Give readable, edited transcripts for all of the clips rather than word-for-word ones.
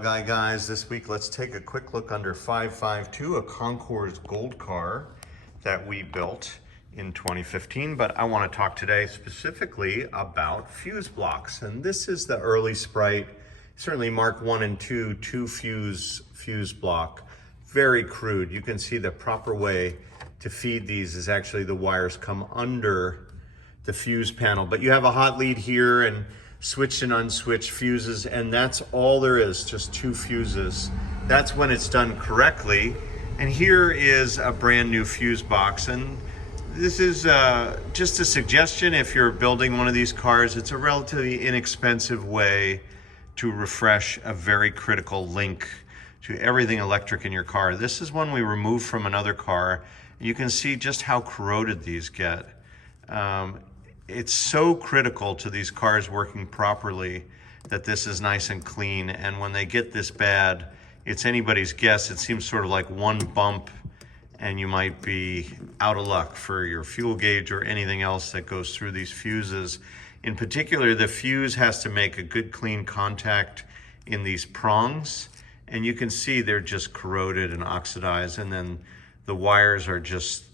Bugeye guys. This week, let's take a quick look under 552, a Concours Gold car that we built in 2015. But I want to talk today specifically about fuse blocks. And this is the early Sprite, certainly Mark 1 and 2, two fuse block. Very crude. You can see the proper way to feed these is actually the wires come under the fuse panel. But you have a hot lead here and switched and unswitched fuses, and that's all there is, just two fuses. That's when it's done correctly. And here is a brand new fuse box, and this is just a suggestion. If you're building one of these cars, it's a relatively inexpensive way to refresh a very critical link to everything electric in your car. This is one we removed from another car. You can see just how corroded these get. It's so critical to these cars working properly that this is nice and clean. And when they get this bad, it's anybody's guess. It seems sort of like one bump and you might be out of luck for your fuel gauge or anything else that goes through these fuses. In particular, the fuse has to make a good clean contact in these prongs. And you can see they're just corroded and oxidized. And then the wires are just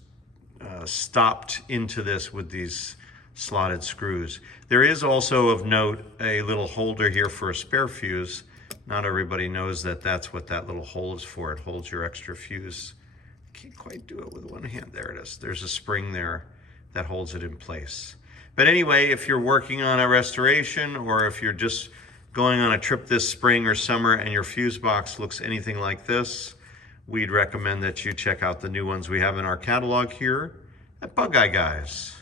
stopped into this with these slotted screws. There is also of note a little holder here for a spare fuse. Not everybody knows that that's what that little hole is for. It holds your extra fuse. I can't quite do it with one hand. There it is. There's a spring there that holds it in place. But anyway, if you're working on a restoration or if you're just going on a trip this spring or summer and your fuse box looks anything like this, we'd recommend that you check out the new ones we have in our catalog here at Bugeye Guys.